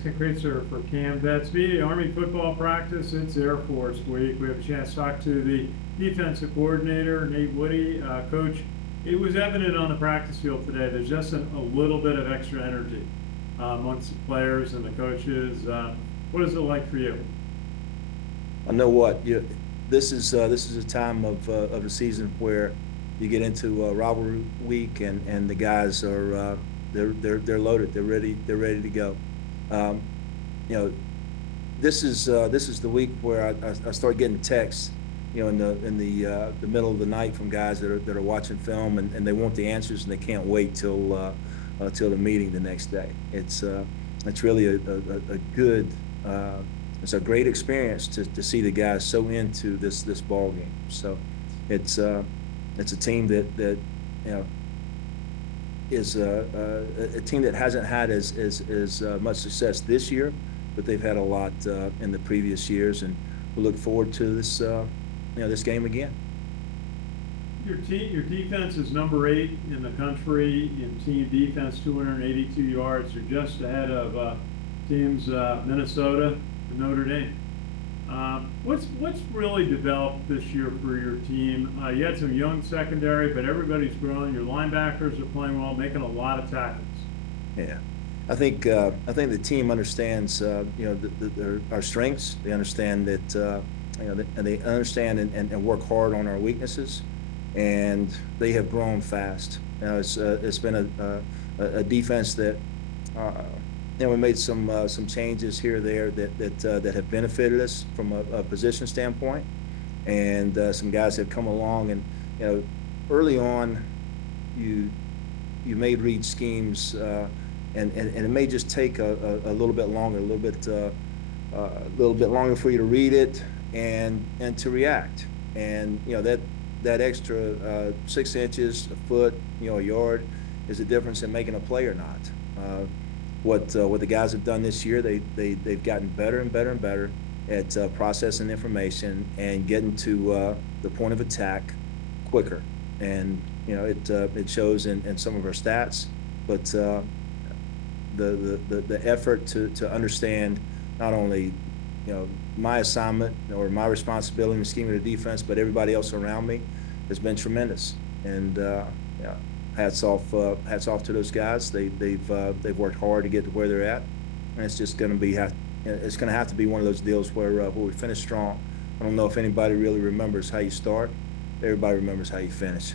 Jessica Kreitzer for Cam Vetsby. Army football practice, it's Air Force week. We have a chance to talk to the defensive coordinator, Nate Woody. Coach, it was evident on the practice field today, there's just a little bit of extra energy amongst the players and the coaches. What is it like for you? I know what this is a time of the season where you get into rivalry week and the guys are they're loaded, they're ready to go. Um, you know, this is the week where I start getting texts, in the middle of the night from guys that are watching film and they want the answers and they can't wait till the meeting the next day. It's really a good it's a great experience to see the guys so into this ball game. So it's it's a team that you know is a team that hasn't had as much success this year, but they've had a lot in the previous years, and we look forward to this game again. Your defense is number 8 in the country in team defense, 282 yards. You're just ahead of teams Minnesota and Notre Dame. What's really developed this year for your team? You had some young secondary, but everybody's growing. Your linebackers are playing well, making a lot of tackles. Yeah, I think the team understands our strengths. They understand that they understand and work hard on our weaknesses, and they have grown fast. It's been a defense that we made some changes here or there that have benefited us from a position standpoint, and some guys have come along and early on you may read schemes and it may just take a little bit longer, a little bit longer for you to read it and to react, and that extra 6 inches, a foot, a yard is the difference in making a play or not. What the guys have done this year, they've gotten better and better and better at processing information and getting to the point of attack quicker, and it shows in some of our stats, but the effort to understand not only my assignment or my responsibility in the scheme of the defense, but everybody else around me has been tremendous, and yeah, hats off to those guys. They've worked hard to get to where they're at, and it's just going to be it's going to have to be one of those deals where we finish strong. I don't know if anybody really remembers how you start. Everybody remembers how you finish.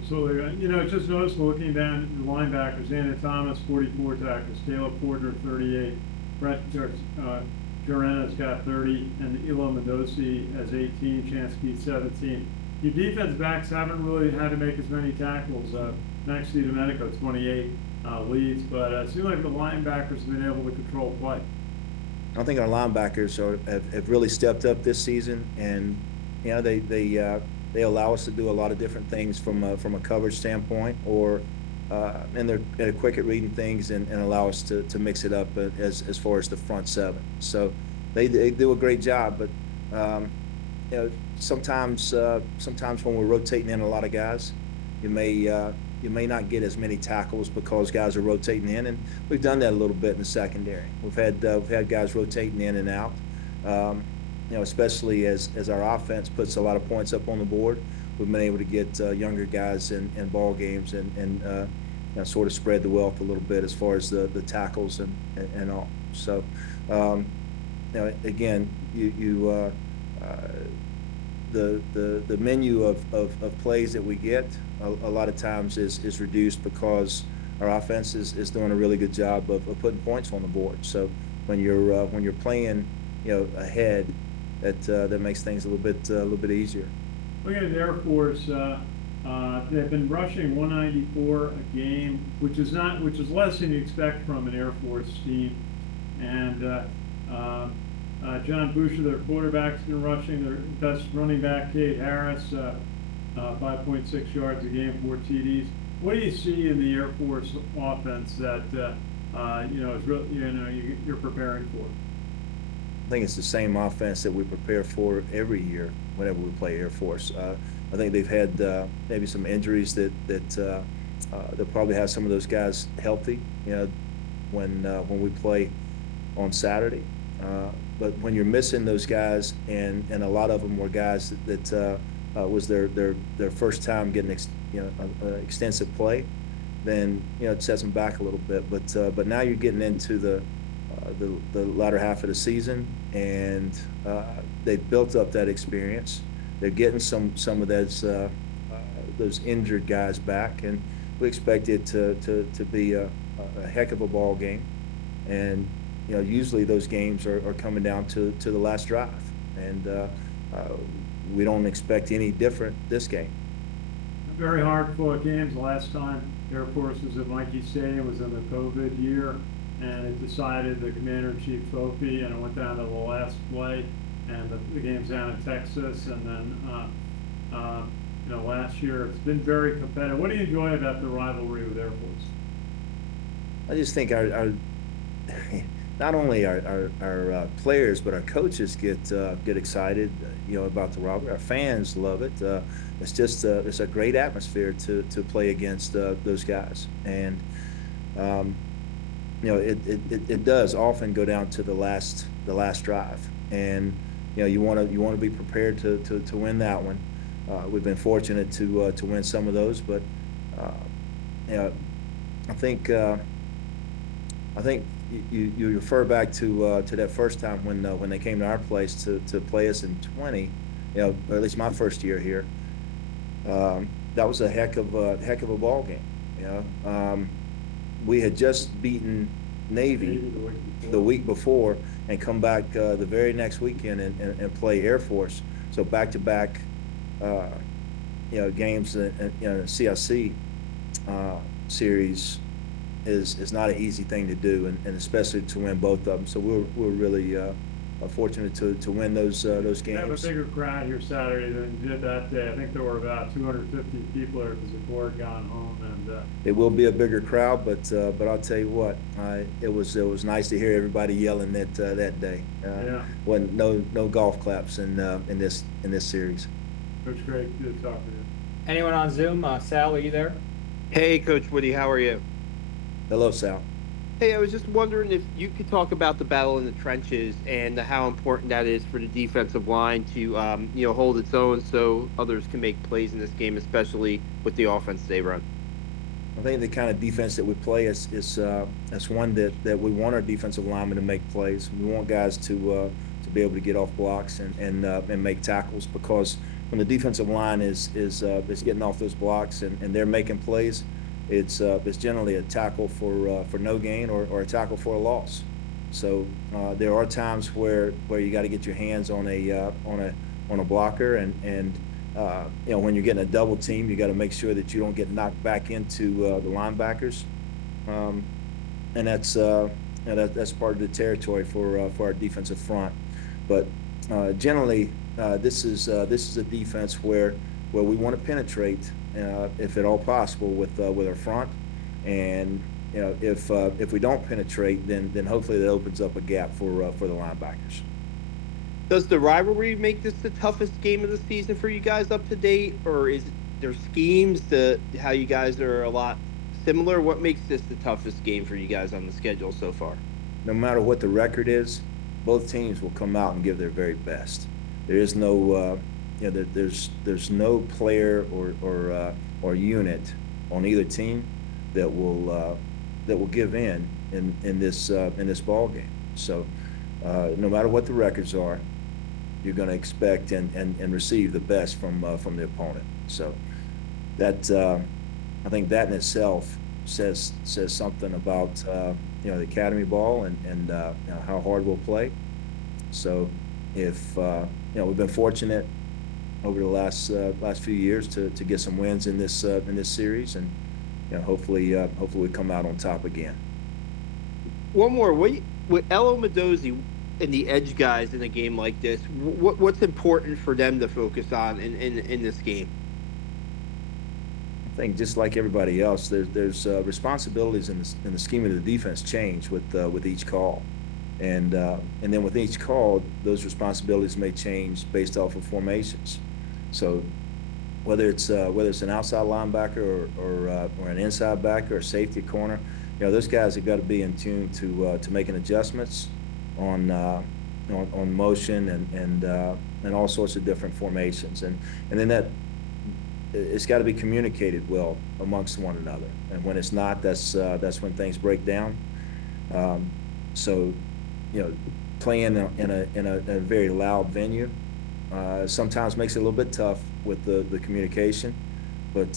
Absolutely. It's just noticeable looking down at the linebackers. Anna Thomas, 44 tackles. Caleb Porter, 38. Brett Jorena's got 30. And Ilo Mendoza has 18. Chance Keith, 17. Your defense backs haven't really had to make as many tackles. Max Domenico, 28 leads. But it seems like the linebackers have been able to control play. I think our linebackers have really stepped up this season, and they allow us to do a lot of different things from a coverage standpoint, and they're quick at reading things and allow us to mix it up as far as the front seven. So they do a great job, but sometimes when we're rotating in a lot of guys, you may not get as many tackles because guys are rotating in, and we've done that a little bit in the secondary. We've had guys rotating in and out. Especially as our offense puts a lot of points up on the board, we've been able to get younger guys in ball games and sort of spread the wealth a little bit as far as the tackles and all. So, again, the menu of plays that we get a lot of times is reduced because our offense is doing a really good job of putting points on the board. So when you're playing ahead, that makes things a little bit easier. Looking at the Air Force, they've been rushing 194 a game, which is less than you expect from an Air Force team. And John Boucher, their quarterback's been rushing. Their best running back, Cade Harris, 5.6 yards a game, 4 TDs. What do you see in the Air Force offense that you're preparing for? I think it's the same offense that we prepare for every year whenever we play Air Force. I think they've had maybe some injuries that they'll probably have some of those guys healthy. When we play on Saturday. But when you're missing those guys, and a lot of them were guys that was their first time getting extensive play, then it sets them back a little bit. But now you're getting into the latter half of the season, and they've built up that experience. They're getting some of those injured guys back, and we expect it to be a heck of a ball game. And usually those games are coming down to the last drive, and we don't expect any different this game. A very hard fought games. The last time Air Force was at Mikey Stadium was in the COVID year, and it decided the Commander-in-Chief trophy, and it went down to the last play, and the game's down in Texas, and then last year it's been very competitive. What do you enjoy about the rivalry with Air Force? I just think our not only our players, but our coaches get excited, about the rivalry. Our fans love it. It's just it's a great atmosphere to play against those guys, and it does often go down to the last drive, and you want to be prepared to win that one. We've been fortunate to win some of those, but I think you refer back to that first time when they came to our place to play us in 20, or at least my first year here. That was a heck of a ball game. We had just beaten Navy the week before, and come back the very next weekend and play Air Force. So back-to-back games in CIC series is not an easy thing to do, and especially to win both of them. So we're really fortunate to win those games. We have a bigger crowd here Saturday than you did that day. I think there were about 250 people there because the board gone home, and it will be a bigger crowd, but I'll tell you what, it was nice to hear everybody yelling that day. Yeah. Wasn't no golf claps in this series. Coach, great to talk to you. Anyone on Zoom? Sal, are you there? Hey, Coach Woody, how are you? Hello, Sal. Hey, I was just wondering if you could talk about the battle in the trenches and how important that is for the defensive line to, hold its own so others can make plays in this game, especially with the offense they run. I think the kind of defense that we play is one that we want our defensive linemen to make plays. We want guys to be able to get off blocks and make tackles, because when the defensive line is getting off those blocks and they're making plays, it's generally a tackle for no gain or a tackle for a loss. So there are times where you got to get your hands on a blocker, and when you're getting a double team, you got to make sure that you don't get knocked back into the linebackers, and that's part of the territory for our defensive front. But generally, this is a defense where we want to penetrate, if at all possible, with our front, and if we don't penetrate, then hopefully that opens up a gap for the linebackers. Does the rivalry make this the toughest game of the season for you guys up to date, or is there schemes to how you guys are a lot similar? What makes this the toughest game for you guys on the schedule so far? No matter what the record is, both teams will come out and give their very best. There is no there's no player or unit on either team that will give in this ball game. So no matter what the records are, you're going to expect and receive the best from the opponent. So that I think that in itself says something about the academy ball and how hard we'll play. So if we've been fortunate over the last few years to get some wins in this series, and hopefully we come out on top again. One more, with Elo Mendoza and the edge guys in a game like this, what's important for them to focus on in this game? I think just like everybody else, there's responsibilities in the scheme of the defense change with each call, and then with each call, those responsibilities may change based off of formations. So whether it's an outside linebacker or an inside backer or safety corner, those guys have got to be in tune to making adjustments on motion and all sorts of different formations. And then it's got to be communicated well amongst one another. And when it's not, that's when things break down. So, playing in a very loud venue sometimes makes it a little bit tough with the communication. But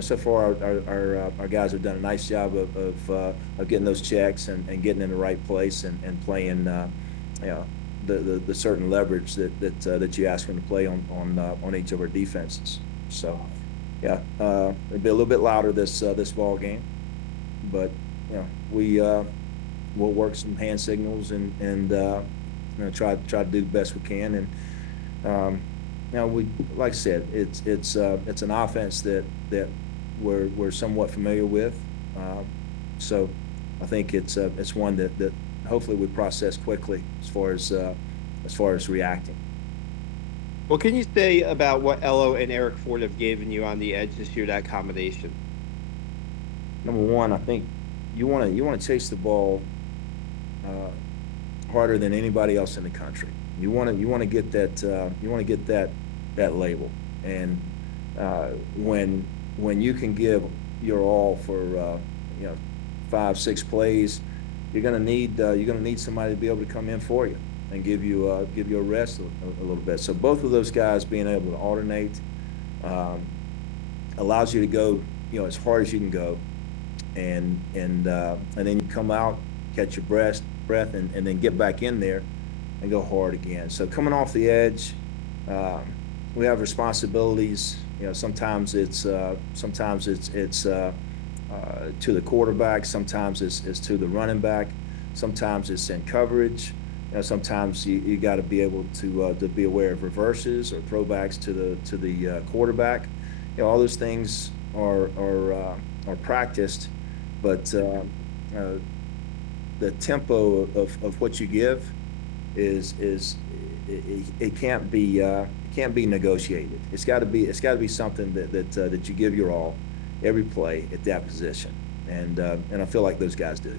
so far our guys have done a nice job of getting those checks and getting in the right place and playing the certain leverage that you ask them to play on each of our defenses. So yeah, it'll be a little bit louder this ball game, but we'll work some hand signals and try to do the best we can. And we, like I said, it's an offense that we're somewhat familiar with. So I think it's one that hopefully we process quickly as far as reacting. What can you say about what Ello and Eric Ford have given you on the edge this year, that combination? Number one, I think you want to chase the ball harder than anybody else in the country. You want to get that label, and when you can give your all for 5-6 plays, you're gonna need somebody to be able to come in for you and give you a rest a little bit. So both of those guys being able to alternate allows you to go as hard as you can go, and then you come out, catch your breath, and then get back in there and go hard again. So coming off the edge, we have responsibilities. Sometimes it's to the quarterback, sometimes it's to the running back, sometimes it's in coverage. Sometimes you got to be able to be aware of reverses or throwbacks to the quarterback. All those things are practiced, but the tempo of what you give is it can't be negotiated. It's got to be something that you give your all every play at that position, and I feel like those guys do.